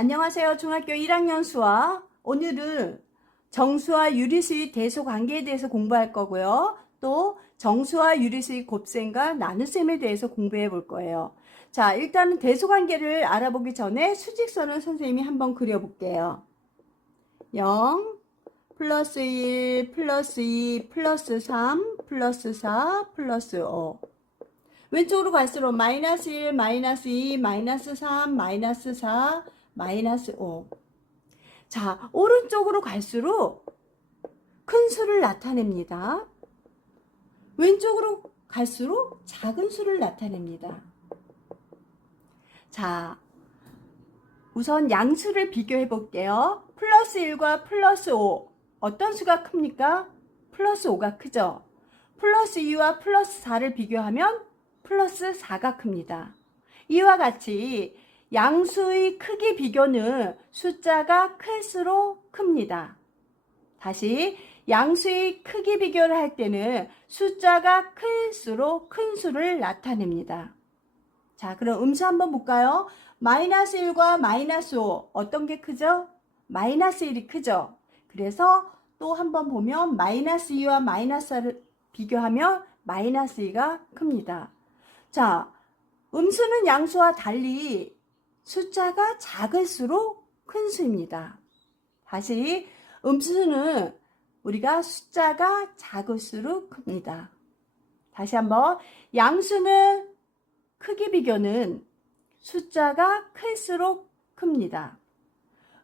안녕하세요. 중학교 1학년 수학. 오늘은 정수와 유리수의 대소 관계에 대해서 공부할 거고요. 또 정수와 유리수의 곱셈과 나눗셈에 대해서 공부해 볼 거예요. 자, 일단은 대소 관계를 알아보기 전에 수직선을 선생님이 한번 그려볼게요. 0, 플러스 1, 플러스 2, 플러스 3, 플러스 4, 플러스 5. 왼쪽으로 갈수록 마이너스 1, 마이너스 2, 마이너스 3, 마이너스 4, 마이너스 5. 자, 오른쪽으로 갈수록 큰 수를 나타냅니다. 왼쪽으로 갈수록 작은 수를 나타냅니다. 자, 우선 양수를 비교해 볼게요. 플러스 1과 플러스 5. 어떤 수가 큽니까? 플러스 5가 크죠? 플러스 2와 플러스 4를 비교하면 플러스 4가 큽니다. 이와 같이 양수의 크기 비교는 숫자가 클수록 큽니다. 다시 양수의 크기 비교를 할 때는 숫자가 클수록 큰 수를 나타냅니다. 자, 그럼 음수 한번 볼까요? 마이너스 1과 마이너스 5 어떤 게 크죠? 마이너스 1이 크죠? 그래서 또 한번 보면 마이너스 2와 마이너스 4를 비교하면 마이너스 2가 큽니다. 자, 음수는 양수와 달리 숫자가 작을수록 큰 수입니다. 다시 음수는 우리가 숫자가 작을수록 큽니다. 다시 한번 양수는 크기 비교는 숫자가 클수록 큽니다.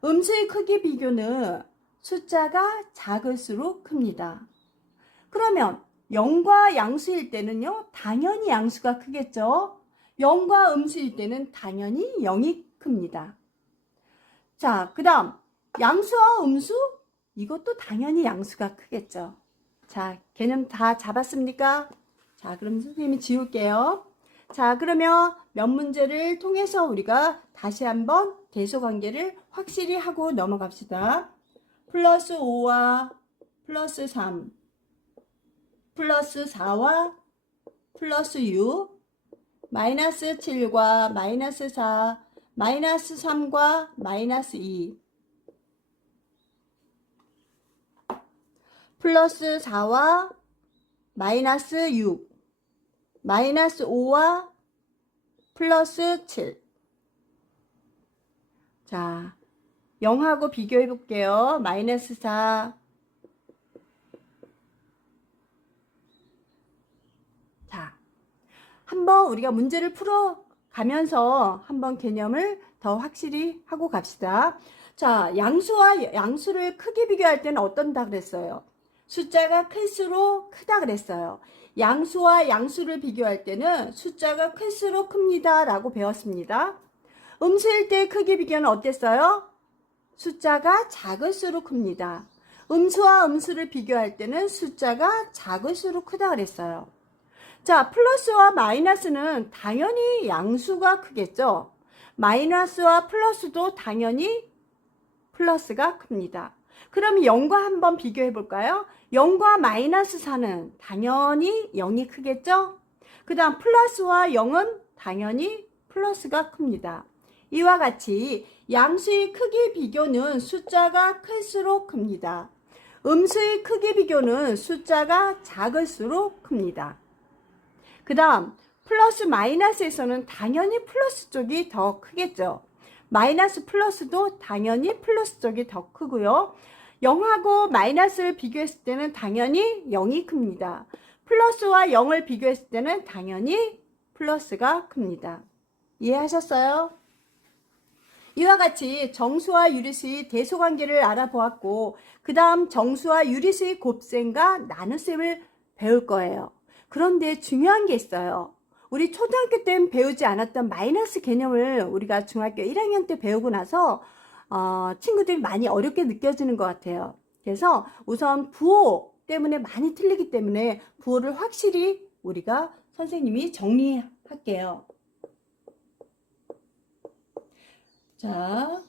음수의 크기 비교는 숫자가 작을수록 큽니다. 그러면 0과 양수일 때는요, 당연히 양수가 크겠죠. 0과 음수일 때는 당연히 0이 큽니다. 자, 그 다음 양수와 음수? 이것도 당연히 양수가 크겠죠. 자, 개념 다 잡았습니까? 자, 그럼 선생님이 지울게요. 자, 그러면 몇 문제를 통해서 우리가 다시 한번 대소관계를 확실히 하고 넘어갑시다. 플러스 5와 플러스 3, 플러스 4와 플러스 6, 마이너스 7과 마이너스 4, 마이너스 3과 마이너스 2, 플러스 4와 마이너스 6, 마이너스 5와 플러스 7. 자, 0하고 비교해 볼게요. 마이너스 4. 자, 한번 우리가 문제를 풀어가면서 한번 개념을 더 확실히 하고 갑시다. 자, 양수와 양수를 크게 비교할 때는 어떤다 그랬어요? 숫자가 클수록 크다 그랬어요. 양수와 양수를 비교할 때는 숫자가 클수록 큽니다 라고 배웠습니다. 음수일 때 크기 비교는 어땠어요? 숫자가 작을수록 큽니다. 음수와 음수를 비교할 때는 숫자가 작을수록 크다 그랬어요. 자, 플러스와 마이너스는 당연히 양수가 크겠죠. 마이너스와 플러스도 당연히 플러스가 큽니다. 그럼 0과 한번 비교해 볼까요? 0과 마이너스 4는 당연히 0이 크겠죠? 그 다음 플러스와 0은 당연히 플러스가 큽니다. 이와 같이 양수의 크기 비교는 숫자가 클수록 큽니다. 음수의 크기 비교는 숫자가 작을수록 큽니다. 그 다음 플러스 마이너스에서는 당연히 플러스 쪽이 더 크겠죠. 마이너스 플러스도 당연히 플러스 쪽이 더 크고요. 0하고 마이너스를 비교했을 때는 당연히 0이 큽니다. 플러스와 0을 비교했을 때는 당연히 플러스가 큽니다. 이해하셨어요? 이와 같이 정수와 유리수의 대소관계를 알아보았고 그 다음 정수와 유리수의 곱셈과 나눗셈을 배울 거예요. 그런데 중요한 게 있어요. 우리 초등학교 때는 배우지 않았던 마이너스 개념을 우리가 중학교 1학년 때 배우고 나서 친구들이 많이 어렵게 느껴지는 것 같아요. 그래서 우선 부호 때문에 많이 틀리기 때문에 부호를 확실히 우리가 선생님이 정리할게요. 자,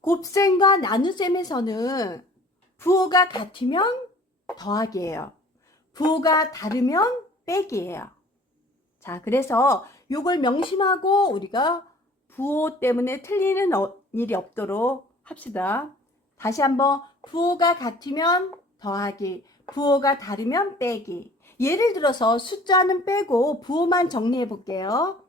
곱셈과 나눗셈에서는 부호가 같으면 더하기예요. 부호가 다르면 빼기예요. 자, 그래서 요걸 명심하고 우리가 부호 때문에 틀리는 일이 없도록 합시다. 다시 한번 부호가 같으면 더하기, 부호가 다르면 빼기. 예를 들어서 숫자는 빼고 부호만 정리해 볼게요.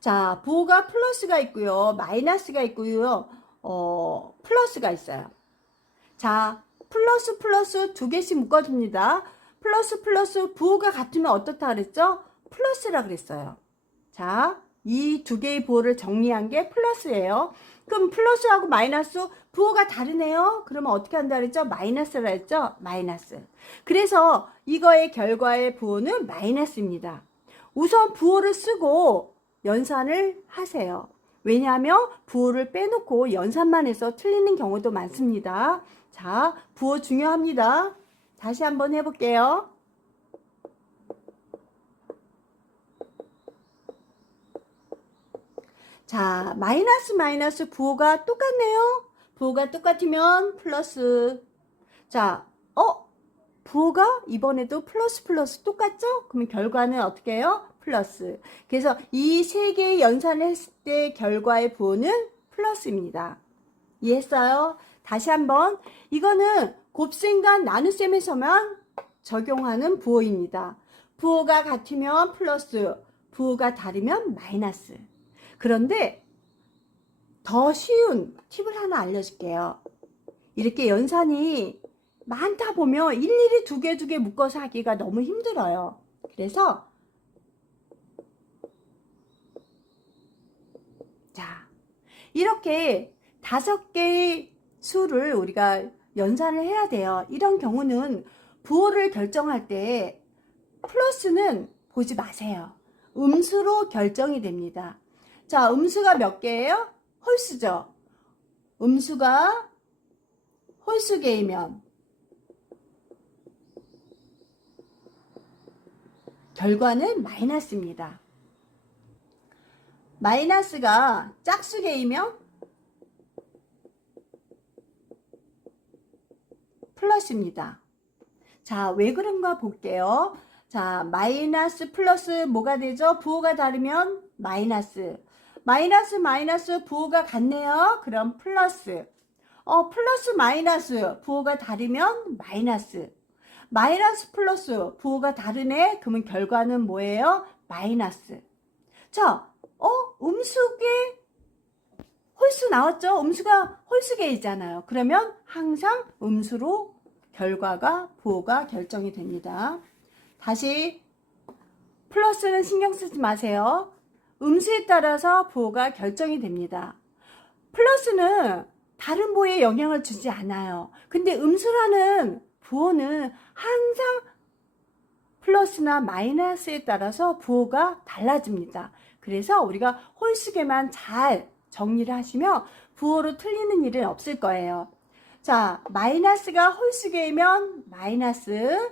자, 부호가 플러스가 있고요. 마이너스가 있고요. 플러스가 있어요. 자, 플러스 두 개씩 묶어줍니다. 플러스 부호가 같으면 어떻다 그랬죠? 플러스라 그랬어요. 자, 이 두 개의 부호를 정리한 게 플러스예요. 그럼 플러스하고 마이너스 부호가 다르네요. 그러면 어떻게 한다 그랬죠? 마이너스라 했죠? 마이너스. 그래서 이거의 결과의 부호는 마이너스입니다. 우선 부호를 쓰고 연산을 하세요. 왜냐하면 부호를 빼놓고 연산만 해서 틀리는 경우도 많습니다. 자, 부호 중요합니다. 다시 한번 해볼게요. 자, 마이너스 부호가 똑같네요. 부호가 똑같으면 플러스. 자, 부호가 이번에도 플러스 똑같죠? 그러면 결과는 어떻게 해요? 플러스. 그래서 이 세 개의 연산을 했을 때 결과의 부호는 플러스입니다. 이해했어요? 다시 한번. 이거는 곱셈과 나눗셈에서만 적용하는 부호입니다. 부호가 같으면 플러스, 부호가 다르면 마이너스. 그런데 더 쉬운 팁을 하나 알려줄게요. 이렇게 연산이 많다 보면 일일이 두 개 묶어서 하기가 너무 힘들어요. 그래서 자, 이렇게 5개의 수를 우리가 연산을 해야 돼요. 이런 경우는 부호를 결정할 때 플러스는 보지 마세요. 음수로 결정이 됩니다. 자, 음수가 몇 개예요? 홀수죠. 음수가 홀수 개이면 결과는 마이너스입니다. 마이너스가 짝수 개이면 플러스입니다. 자, 왜 그런가 볼게요. 자, 마이너스 플러스 뭐가 되죠? 부호가 다르면 마이너스. 마이너스 부호가 같네요. 그럼 플러스. 플러스 마이너스 부호가 다르면 마이너스. 마이너스 플러스 부호가 다르네. 그러면 결과는 뭐예요? 마이너스. 자, 음수계 홀수 나왔죠? 음수가 홀수계이잖아요. 그러면 항상 음수로 결과가 부호가 결정이 됩니다. 다시 플러스는 신경 쓰지 마세요. 음수에 따라서 부호가 결정이 됩니다. 플러스는 다른 부호에 영향을 주지 않아요. 근데 음수라는 부호는 항상 플러스나 마이너스에 따라서 부호가 달라집니다. 그래서 우리가 홀수계만 잘 정리를 하시면 부호로 틀리는 일은 없을 거예요. 자, 마이너스가 홀수계이면 마이너스,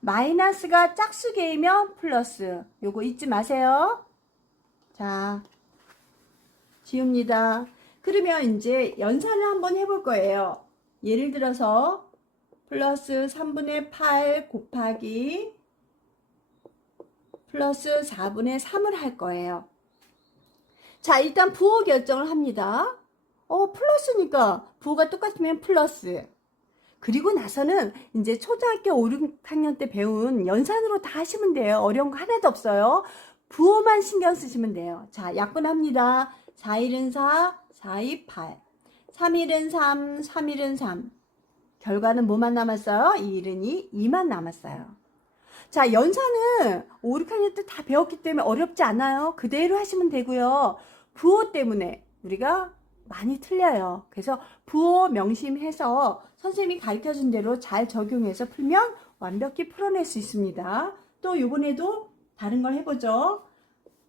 마이너스가 짝수계이면 플러스. 요거 잊지 마세요. 자, 지웁니다. 그러면 이제 연산을 한번 해볼 거예요. 예를 들어서 플러스 3분의 8 곱하기 플러스 4분의 3을 할 거예요. 자, 일단 부호 결정을 합니다. 플러스니까 부호가 똑같으면 플러스. 그리고 나서는 이제 초등학교 5, 6학년 때 배운 연산으로 다 하시면 돼요. 어려운 거 하나도 없어요. 부호만 신경 쓰시면 돼요. 자, 약분합니다. 4일은 4, 4이 8. 3일은 3, 3일은 3. 결과는 뭐만 남았어요? 2일은 2, 2만 남았어요. 자, 연산은 5, 6학년 때 다 배웠기 때문에 어렵지 않아요. 그대로 하시면 되고요. 부호 때문에 우리가 많이 틀려요. 그래서 부호 명심해서 선생님이 가르쳐준 대로 잘 적용해서 풀면 완벽히 풀어낼 수 있습니다. 또 이번에도 다른 걸 해보죠.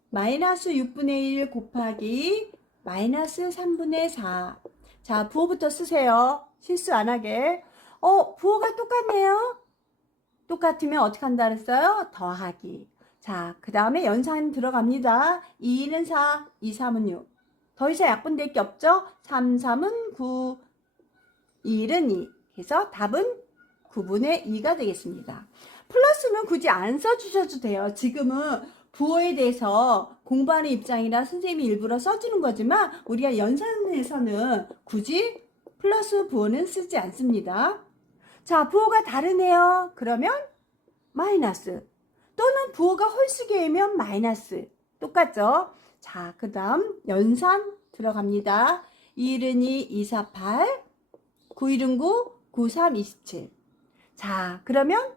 마이너스 6분의 1 곱하기 마이너스 3분의 4. 자, 부호부터 쓰세요. 실수 안 하게. 부호가 똑같네요. 똑같으면 어떻게 한다 그랬어요? 더하기. 자, 그 다음에 연산 들어갑니다. 2는 4, 2, 3은 6. 더 이상 약분될 게 없죠? 3, 3은 9, 2는 2. 그래서 답은 9분의 2가 되겠습니다. 플러스는 굳이 안 써주셔도 돼요. 지금은 부호에 대해서 공부하는 입장이라 선생님이 일부러 써주는 거지만 우리가 연산에서는 굳이 플러스 부호는 쓰지 않습니다. 자, 부호가 다르네요. 그러면 마이너스, 또는 부호가 홀수개이면 마이너스. 똑같죠? 자, 그 다음 연산 들어갑니다. 2일은 2, 2, 4, 8, 9일은 9, 9, 3, 27. 자, 그러면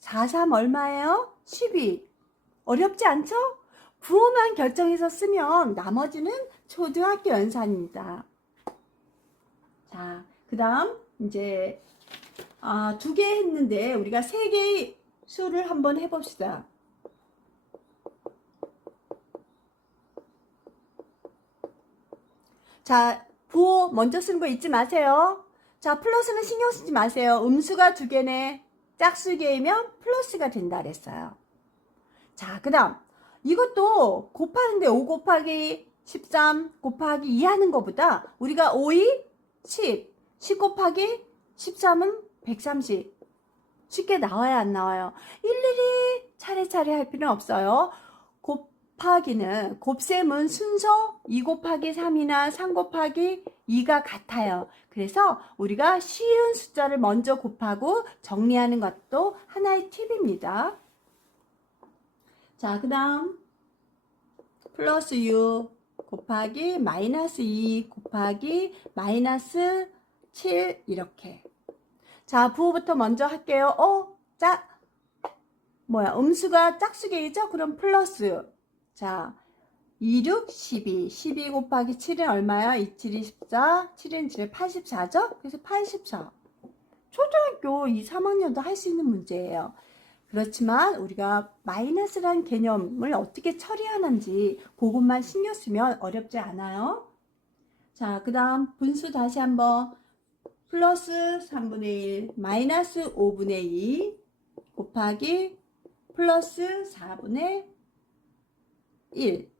4, 3 얼마예요? 12. 어렵지 않죠? 부호만 결정해서 쓰면 나머지는 초등학교 연산입니다. 자, 그 다음 이제 2개 했는데 우리가 3개의 수를 한번 해봅시다. 자, 부호 먼저 쓰는 거 잊지 마세요. 자, 플러스는 신경 쓰지 마세요. 음수가 2개네. 짝수개이면 플러스가 된다 그랬어요. 자, 그 다음 이것도 곱하는데 5 곱하기 13 곱하기 2 하는 것보다 우리가 5, 2, 10, 10 곱하기 13은 130. 쉽게 나와야 안 나와요? 일일이 차례차례 할 필요는 없어요. 곱하기는, 곱셈은 순서 2 곱하기 3이나 3 곱하기 2가 같아요. 그래서 우리가 쉬운 숫자를 먼저 곱하고 정리하는 것도 하나의 팁입니다. 자, 그 다음 플러스 6 곱하기 마이너스 2 곱하기 마이너스 7 이렇게. 자, 부호부터 먼저 할게요. 음수가 짝수개이죠? 그럼 플러스. 자, 2, 6, 12. 12 곱하기 7은 얼마야? 2, 7, 24. 7은 7, 84죠? 그래서 84. 초등학교 2, 3학년도 할 수 있는 문제예요. 그렇지만 우리가 마이너스라는 개념을 어떻게 처리하는지 그것만 신경 쓰면 어렵지 않아요. 자, 그 다음 분수 다시 한번. 플러스 3분의 1 마이너스 5분의 2 곱하기 플러스 4분의 1.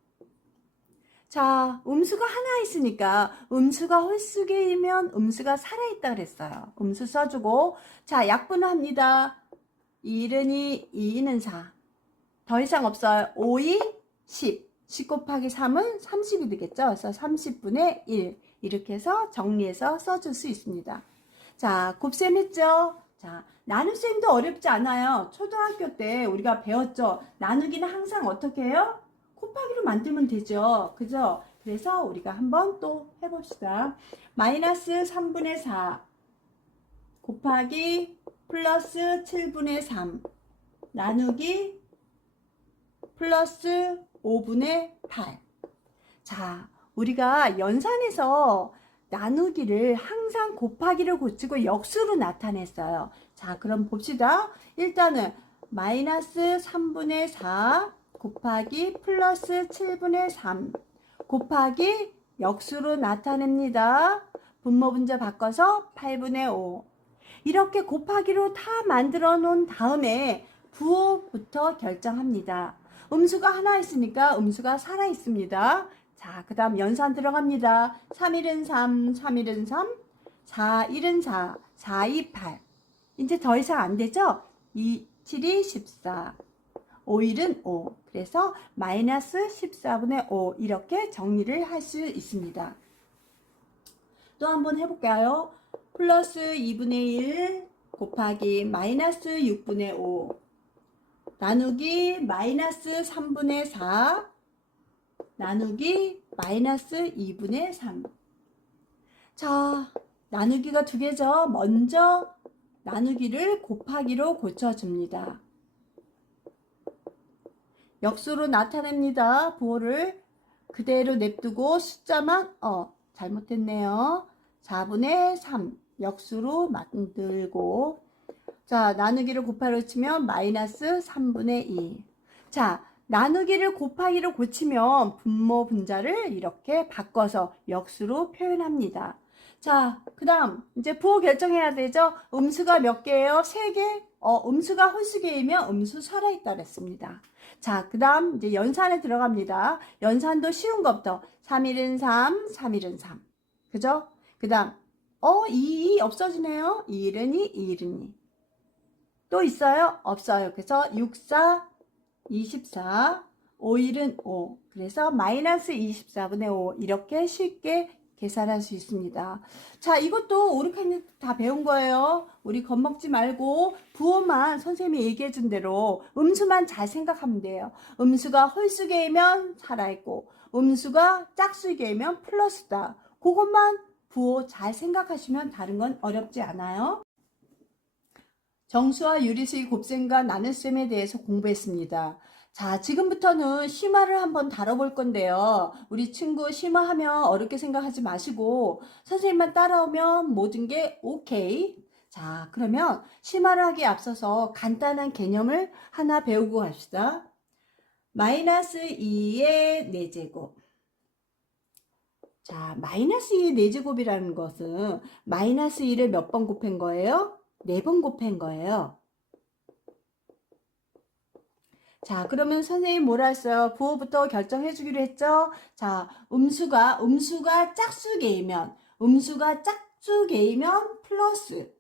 자, 음수가 하나 있으니까 음수가 홀수개이면 음수가 살아있다 그랬어요. 음수 써주고, 자, 약분합니다. 1은 2, 2는 4. 더 이상 없어요. 5, 2, 10. 10 곱하기 3은 30이 되겠죠. 그래서 30분의 1. 이렇게 해서 정리해서 써줄 수 있습니다. 자, 곱셈 했죠? 자, 나눗셈도 어렵지 않아요. 초등학교 때 우리가 배웠죠? 나누기는 항상 어떻게 해요? 곱하기로 만들면 되죠. 그죠? 그래서 우리가 한번 또 해봅시다. 마이너스 3분의 4 곱하기 플러스 7분의 3 나누기 플러스 5분의 8. 자, 우리가 연산에서 나누기를 항상 곱하기를 고치고 역수로 나타냈어요. 자, 그럼 봅시다. 일단은 마이너스 3분의 4 곱하기 플러스 7분의 3 곱하기 역수로 나타냅니다. 분모 분자 바꿔서 8분의 5. 이렇게 곱하기로 다 만들어 놓은 다음에 부호부터 결정합니다. 음수가 하나 있으니까 음수가 살아 있습니다. 자, 그 다음 연산 들어갑니다. 3일은 3, 3일은 3, 4일은 4, 4, 2, 8. 이제 더 이상 안 되죠? 2, 7이 14, 5일은 5. 그래서 마이너스 14분의 5 이렇게 정리를 할 수 있습니다. 또 한번 해볼까요? 플러스 2분의 1 곱하기 마이너스 6분의 5 나누기 마이너스 3분의 4 나누기 마이너스 2분의 3. 자, 나누기가 2개죠. 먼저 나누기를 곱하기로 고쳐줍니다. 역수로 나타냅니다. 부호를 그대로 냅두고 숫자만 잘못했네요. 4분의 3 역수로 만들고, 자, 나누기를 곱하기로 치면 마이너스 3분의 2. 자, 나누기를 곱하기로 고치면 분모 분자를 이렇게 바꿔서 역수로 표현합니다. 자, 그 다음 이제 부호 결정해야 되죠. 음수가 몇 개예요? 3개? 음수가 홀수개이면 음수 살아있다 그랬습니다. 자, 그 다음 이제 연산에 들어갑니다. 연산도 쉬운 것부터 3일은 3, 3일은 3. 그죠? 그 다음 2 없어지네요. 2일은 2, 2일은 2. 또 있어요? 없어요. 그래서 6, 4, 24, 5일은 5. 그래서 마이너스 24분의 5 이렇게 쉽게 계산할 수 있습니다. 자, 이것도 오르카님 다 배운 거예요. 우리 겁먹지 말고 부호만 선생님이 얘기해 준 대로 음수만 잘 생각하면 돼요. 음수가 홀수개이면 살아있고 음수가 짝수개이면 플러스다. 그것만 부호 잘 생각하시면 다른 건 어렵지 않아요. 정수와 유리수의 곱셈과 나눗셈에 대해서 공부했습니다. 자, 지금부터는 심화를 한번 다뤄볼 건데요. 우리 친구 심화하면 어렵게 생각하지 마시고 선생님만 따라오면 모든 게 오케이. 자, 그러면 심화를 하기에 앞서서 간단한 개념을 하나 배우고 갑시다. 마이너스 2의 4제곱. 자, 마이너스 2의 4제곱이라는 것은 마이너스 1을 몇 번 곱한 거예요? 4번 곱한 거예요. 자, 그러면 선생님 뭐라 했어요? 부호부터 결정해 주기로 했죠? 자, 음수가 짝수개이면 플러스.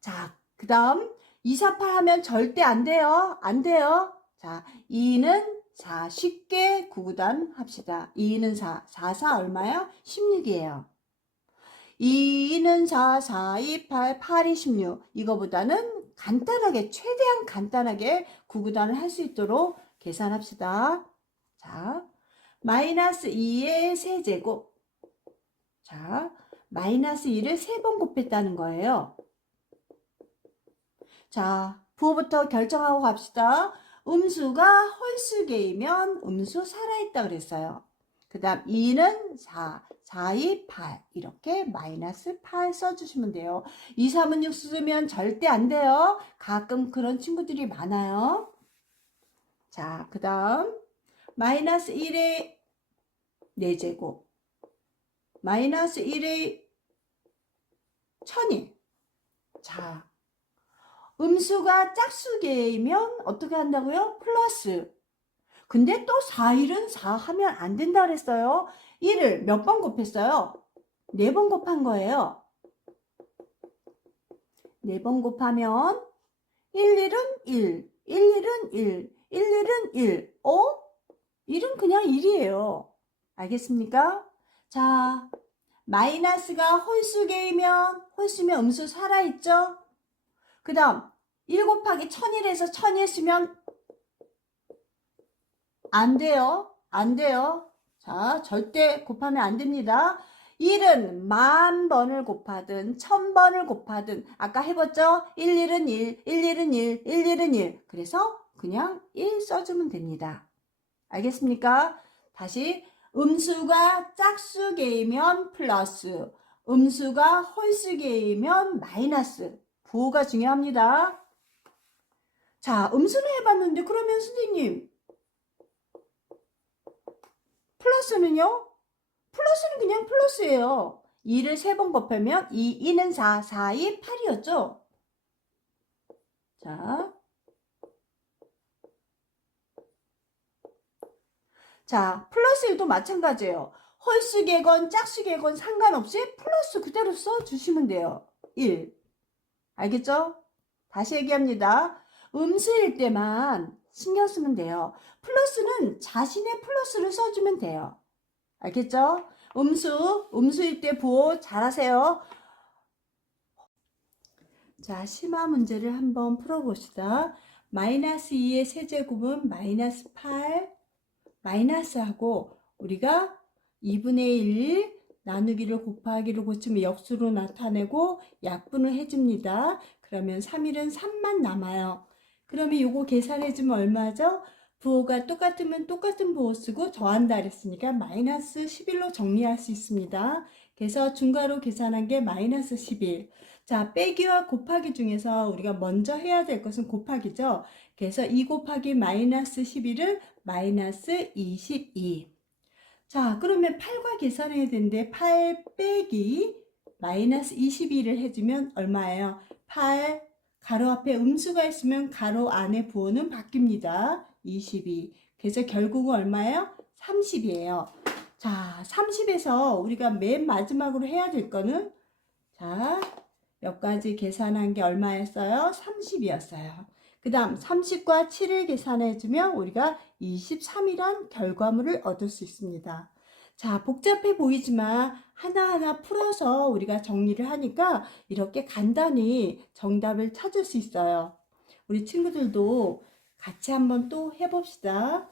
자, 그 다음 2, 4, 8 하면 절대 안 돼요. 안 돼요. 자, 2는 4 쉽게 구구단 합시다. 2는 4, 4, 4 얼마요? 16이에요. 2는 4, 4, 2, 8, 8이 16. 이거보다는 간단하게, 최대한 간단하게 구구단을 할 수 있도록 계산합시다. 자, 마이너스 2의 세제곱. 자, 마이너스 2를 3번 곱했다는 거예요. 자, 부호부터 결정하고 갑시다. 음수가 홀수개이면 음수 살아있다 그랬어요. 그 다음 2는 4, 4, 2, 8 이렇게 마이너스 8 써주시면 돼요. 2, 3은 6 쓰면 절대 안 돼요. 가끔 그런 친구들이 많아요. 자, 그 다음 마이너스 1의 4제곱 마이너스 1의 1000일. 자, 음수가 짝수개이면 어떻게 한다고요? 플러스. 근데 또 4일은 4 하면 안 된다 그랬어요. 1을 몇 번 곱했어요? 4번 곱한 거예요. 4번 곱하면 1일은 1, 1일은 1, 1일은 1. 1은 그냥 1이에요. 알겠습니까? 자, 마이너스가 홀수개이면 홀수면 음수 살아있죠? 그 다음 1 곱하기 1001에서 1001 쓰면 안 돼요. 안 돼요. 자, 절대 곱하면 안 됩니다. 1은 10,000번을 곱하든 1000번을 곱하든 아까 해봤죠? 1일은 1, 1일은 1, 1일은 1. 그래서 그냥 1 써주면 됩니다. 알겠습니까? 다시 음수가 짝수개이면 플러스, 음수가 홀수개이면 마이너스. 부호가 중요합니다. 자, 음수는 해봤는데 그러면 선생님 플러스는요? 플러스는 그냥 플러스예요. 2를 3번 곱하면 2는 4, 4, 2, 8이었죠? 자, 플러스 1도 마찬가지예요. 홀수개건 짝수개건 상관없이 플러스 그대로 써주시면 돼요. 1. 알겠죠? 다시 얘기합니다. 음수일 때만 신경 쓰면 돼요. 플러스는 자신의 플러스를 써주면 돼요. 알겠죠? 음수일 때 부호 잘하세요. 자, 심화 문제를 한번 풀어봅시다. 마이너스 2의 세제곱은 마이너스 8, 마이너스하고 우리가 2분의 1 나누기를 곱하기를 고치면 역수로 나타내고 약분을 해줍니다. 그러면 3일은 3만 남아요. 그러면 이거 계산해주면 얼마죠? 부호가 똑같으면 똑같은 부호 쓰고 더한다 그랬으니까 마이너스 11로 정리할 수 있습니다. 그래서 중괄호 계산한 게 마이너스 11. 자, 빼기와 곱하기 중에서 우리가 먼저 해야 될 것은 곱하기죠. 그래서 2 곱하기 마이너스 11을 마이너스 22. 자, 그러면 8과 계산해야 되는데 8 빼기 마이너스 22를 해주면 얼마예요? 8 가로 앞에 음수가 있으면 가로 안에 부호는 바뀝니다. 22. 그래서 결국은 얼마예요? 30이에요. 자, 30에서 우리가 맨 마지막으로 해야 될 거는 자, 몇 가지 계산한 게 얼마였어요? 30이었어요. 그 다음 30과 7을 계산해주면 우리가 23이란 결과물을 얻을 수 있습니다. 자, 복잡해 보이지만 하나하나 풀어서 우리가 정리를 하니까 이렇게 간단히 정답을 찾을 수 있어요. 우리 친구들도 같이 한번 또 해봅시다.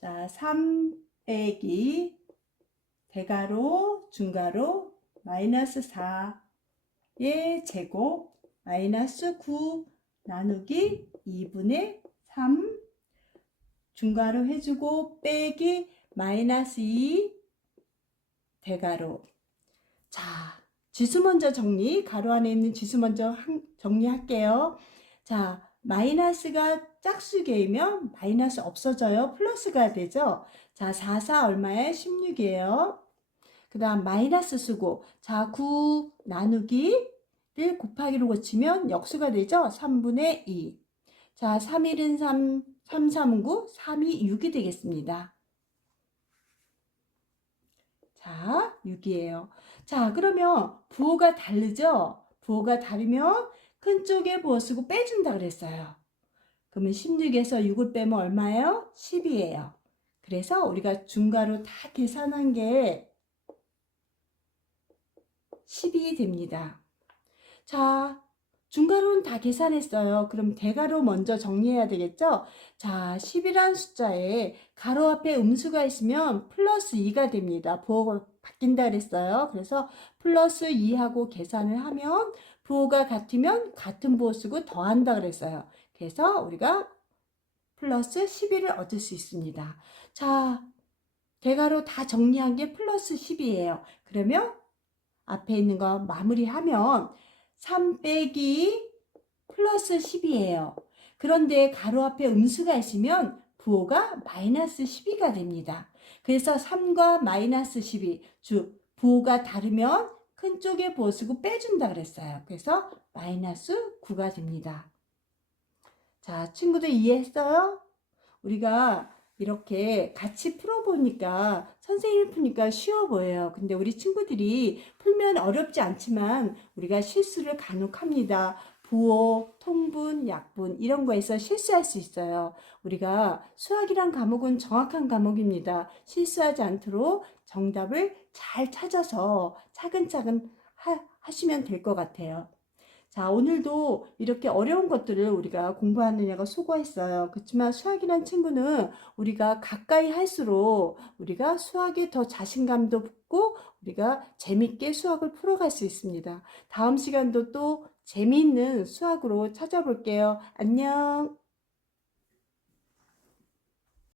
자, 3 빼기 대가로 중가로 마이너스 4의 제곱 마이너스 9 나누기 2분의 3 중가로 해주고 빼기 마이너스 2 대가로. 자, 지수 먼저 정리. 가로 안에 있는 지수 먼저 정리할게요. 자, 마이너스가 짝수개이면 마이너스 없어져요. 플러스가 되죠. 자, 4, 4 얼마에? 16이에요. 그 다음 마이너스 쓰고, 자, 9 나누기를 곱하기로 고치면 역수가 되죠. 3분의 2. 자, 3, 1은 3, 3, 3, 9, 3이 6이 되겠습니다. 자, 6이에요. 자, 그러면 부호가 다르죠? 부호가 다르면 큰 쪽에 부호 쓰고 빼준다 그랬어요. 그러면 16에서 6을 빼면 얼마예요? 10이에요. 그래서 우리가 중괄호 다 계산한 게 10이 됩니다. 자, 중괄호는 다 계산했어요. 그럼 대괄호 먼저 정리해야 되겠죠? 자, 10이란 숫자에 가로 앞에 음수가 있으면 플러스 2가 됩니다. 부호가 바뀐다 그랬어요. 그래서 플러스 2하고 계산을 하면 부호가 같으면 같은 부호 쓰고 더한다 그랬어요. 그래서 우리가 플러스 11을 얻을 수 있습니다. 자, 대괄호 다 정리한 게 플러스 10이에요. 그러면 앞에 있는 거 마무리하면 3 빼기 플러스 10이에요. 그런데 가로 앞에 음수가 있으면 부호가 마이너스 12가 됩니다. 그래서 3과 마이너스 12, 부호가 다르면 큰 쪽에 부호 쓰고 빼준다 그랬어요. 그래서 마이너스 9가 됩니다. 자, 친구들 이해했어요? 우리가 이렇게 같이 풀어보니까 선생님이 푸니까 쉬워 보여요. 근데 우리 친구들이 풀면 어렵지 않지만 우리가 실수를 간혹 합니다. 부호, 통분, 약분 이런 거에서 실수할 수 있어요. 우리가 수학이란 과목은 정확한 과목입니다. 실수하지 않도록 정답을 잘 찾아서 차근차근 하시면 될 것 같아요. 자, 오늘도 이렇게 어려운 것들을 우리가 공부하느냐가 수고했어요. 그렇지만 수학이란 친구는 우리가 가까이 할수록 우리가 수학에 더 자신감도 붙고 우리가 재밌게 수학을 풀어갈 수 있습니다. 다음 시간도 또 재미있는 수학으로 찾아볼게요. 안녕.